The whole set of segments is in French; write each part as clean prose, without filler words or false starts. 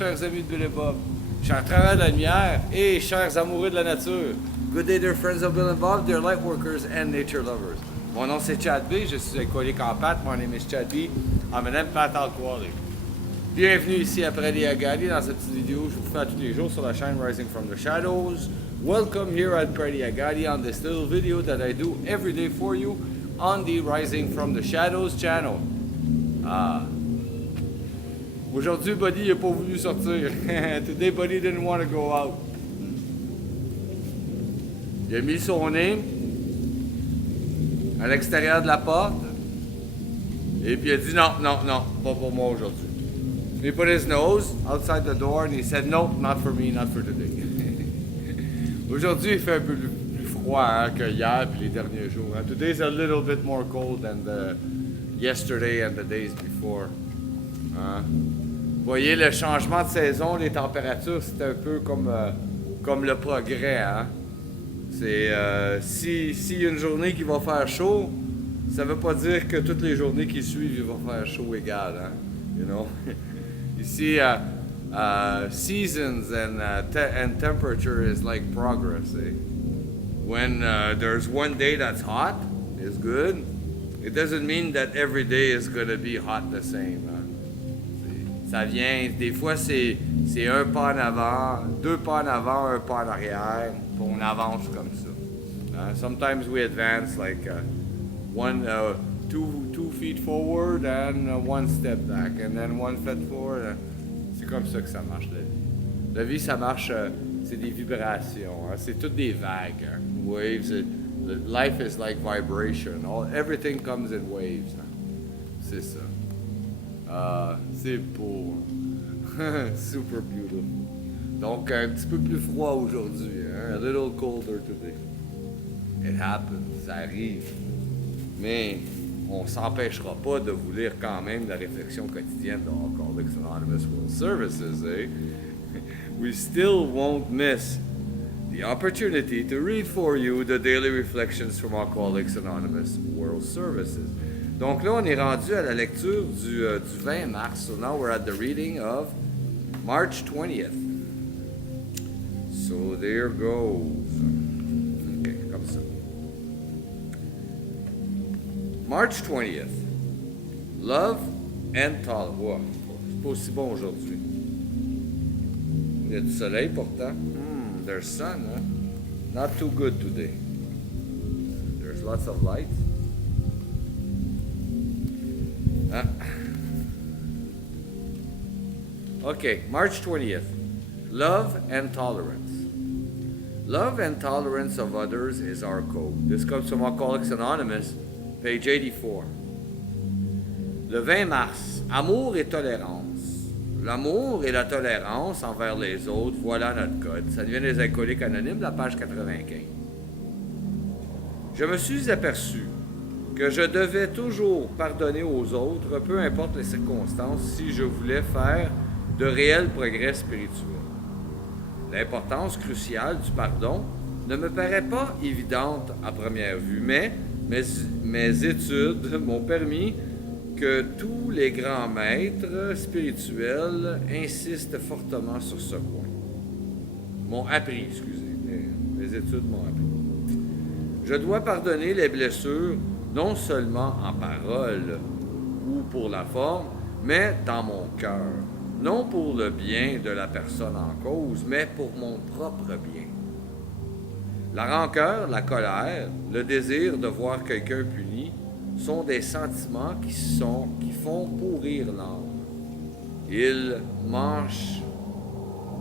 chers amis de Bill et Bob, chers travailleurs de la lumière et chers amoureux de la nature. Good day, dear friends of Bill and Bob, dear light workers and nature lovers. Mon nom c'est Chad B, je suis alcoolique en pâte. My name is Chad B. I'm an empath alcoholic. Bienvenue ici à Prairie Agadi dans cette petite vidéo que je vous fais tous les jours sur la chaîne Rising from the Shadows. Welcome here at Prairie Agadi on this little video that I do every day for you on the Rising from the Shadows channel. Aujourd'hui, Buddy n'a pas voulu sortir. Today, Buddy didn't want to go out. Il a mis son nez à l'extérieur de la porte et puis il a dit non, pas pour moi aujourd'hui. He put his nose outside the door and he said no, not for me, not for today. Aujourd'hui, il fait un peu plus froid que hier et les derniers jours. Today's a little bit more cold than yesterday and the days before. Vous voyez le changement de saison, les températures, c'est un peu comme le progrès. Hein? C'est s'il y a une journée qui va faire chaud, ça veut pas dire que toutes les journées qui suivent, il va faire chaud égal. Hein? You know? Ici, seasons and temperature is like progress. Eh? When there's one day that's hot, it's good. It doesn't mean that every day is going to be hot the same. Hein? Ça vient, des fois c'est un pas en avant, deux pas en avant, un pas en arrière, puis on avance comme ça. Sometimes we advance like two feet forward and one step back, and then one step forward. C'est comme ça que ça marche la vie. La vie, ça marche, c'est des vibrations, hein? C'est toutes des vagues. Hein? Waves, life is like vibration. Everything comes in waves. Hein? C'est ça. C'est beau. Super beautiful. Donc, un petit peu plus froid aujourd'hui. Hein? A little colder today. It happens. Ça arrive. Mais on s'empêchera pas de vous lire quand même la réflexion quotidienne de Alcoholics Anonymous World Services. Eh? We still won't miss the opportunity to read for you the daily reflections from Alcoholics Anonymous World Services. Donc là, on est rendu à la lecture du 20 mars. So now we're at the reading of March 20th. So there goes. OK, comme ça. March 20th. Love and tolerance. Wow, c'est pas aussi bon aujourd'hui. Il y a du soleil pourtant. There's sun, huh? Not too good today. There's lots of light. Okay, March 20th. Love and tolerance. Love and tolerance of others is our code. This comes from Alcoholics Anonymous, page 84. Le 20 mars, amour et tolérance. L'amour et la tolérance envers les autres, voilà notre code. Ça vient des Alcooliques Anonymes, la page 95. Je me suis aperçu que je devais toujours pardonner aux autres, peu importe les circonstances, si je voulais faire de réels progrès spirituels. L'importance cruciale du pardon ne me paraît pas évidente à première vue, mais mes études m'ont permis que tous les grands maîtres spirituels insistent fortement sur ce point. Mes études m'ont appris. Je dois pardonner les blessures non seulement en parole ou pour la forme, mais dans mon cœur. Non pour le bien de la personne en cause, mais pour mon propre bien. La rancœur, la colère, le désir de voir quelqu'un puni sont des sentiments qui font pourrir l'âme. Ils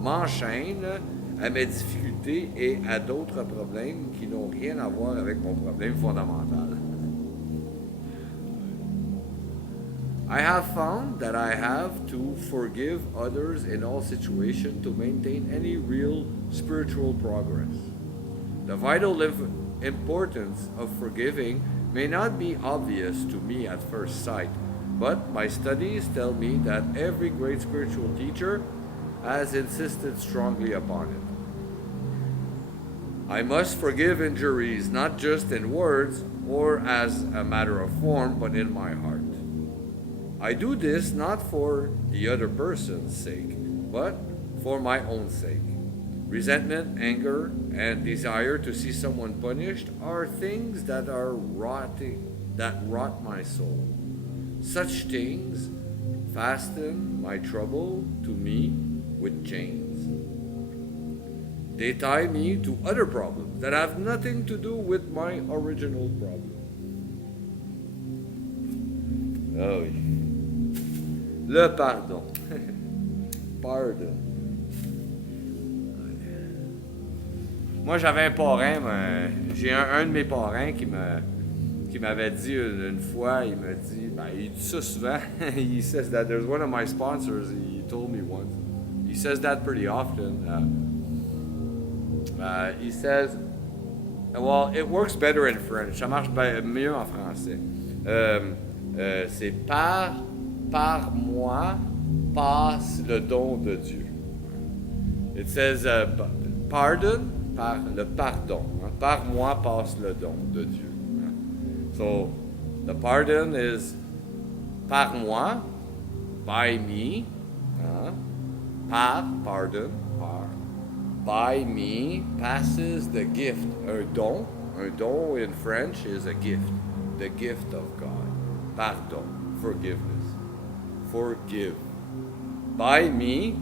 m'enchaînent à mes difficultés et à d'autres problèmes qui n'ont rien à voir avec mon problème fondamental. I have found that I have to forgive others in all situations to maintain any real spiritual progress. The vital importance of forgiving may not be obvious to me at first sight, but my studies tell me that every great spiritual teacher has insisted strongly upon it. I must forgive injuries not just in words or as a matter of form, but in my heart. I do this not for the other person's sake, but for my own sake. Resentment, anger, and desire to see someone punished are things that rot my soul. Such things fasten my trouble to me with chains. They tie me to other problems that have nothing to do with my original problem. Ah oui. Le pardon. Pardon. Moi, j'avais un parrain, j'ai un de mes parrains qui m'avait dit une fois, il dit ça souvent, he says that, there's one of my sponsors, he told me once, he says that pretty often, he says, well, it works better in French, ça marche mieux en français, c'est par moi passe le don de Dieu. It says, pardon, par le pardon. Par moi passe le don de Dieu. So, the pardon is par moi, by me, pardon, by me passes the gift. Un don in French is a gift, the gift of God. Pardon, forgiveness, forgive. By me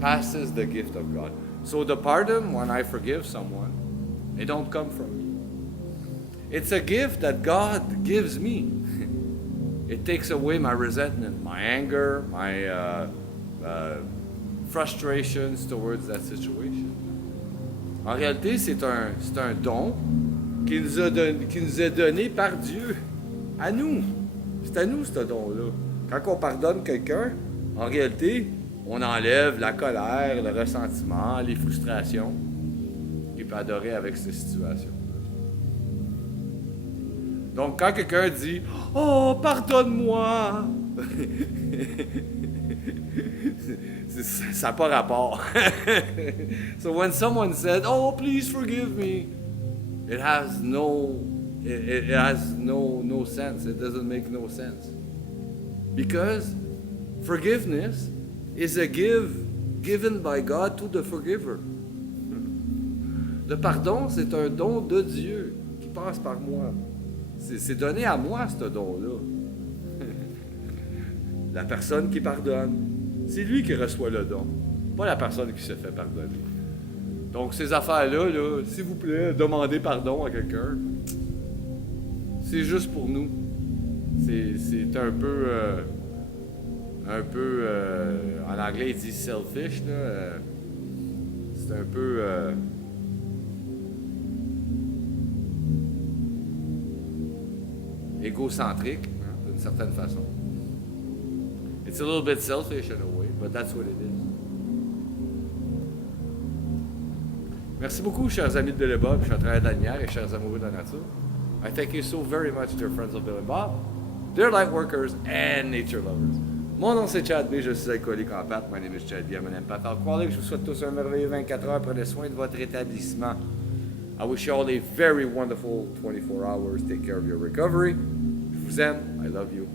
passes the gift of God. So the pardon, when I forgive someone, it don't come from me. It's a gift that God gives me. It takes away my resentment, my anger, my frustrations towards that situation. En réalité, c'est un don qui nous est donné par Dieu, à nous. C'est à nous, ce don-là. Quand on pardonne quelqu'un, en réalité, on enlève la colère, le ressentiment, les frustrations qu'il peut adorer avec cette situation. Donc, quand quelqu'un dit « Oh, pardonne-moi! » ça n'a pas rapport. So when someone said « Oh, please forgive me », it has no sense. It doesn't make no sense. Because forgiveness is a given by God to the forgiver. Le pardon, c'est un don de Dieu qui passe par moi. C'est donné à moi, ce don-là. La personne qui pardonne, c'est lui qui reçoit le don, pas la personne qui se fait pardonner. Donc, ces affaires-là, s'il vous plaît, demandez pardon à quelqu'un. C'est juste pour nous. C'est un peu... en anglais, il dit selfish, là. C'est un peu... égocentrique, d'une certaine façon. It's a little bit selfish in a way, but that's what it is. Merci beaucoup, chers amis de Bill et Bob, chers travailleurs de la lumière et chers amoureux de la nature. I thank you so very much, dear friends of Bill and Bob, dear light workers and nature lovers. Mon nom c'est Chad B, je suis alcoolique en pâte. My name is Chad B, I'm an empath alcoholic. Je vous souhaite tous un merveilleux 24 heures. Prenez soin de votre établissement. I wish you all a very wonderful 24 hours. Take care of your recovery. Je vous aime. I love you.